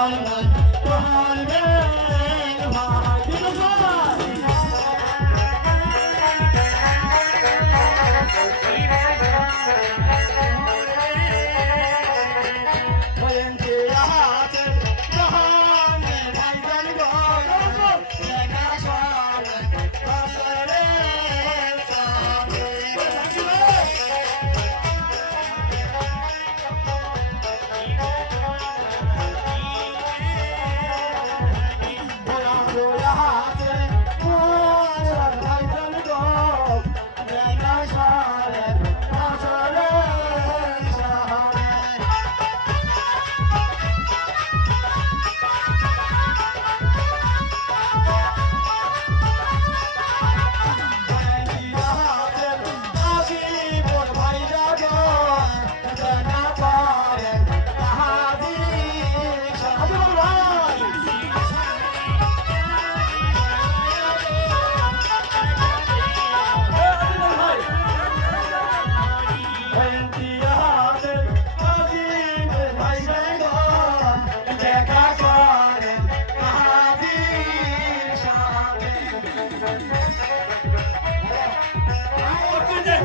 Bye. না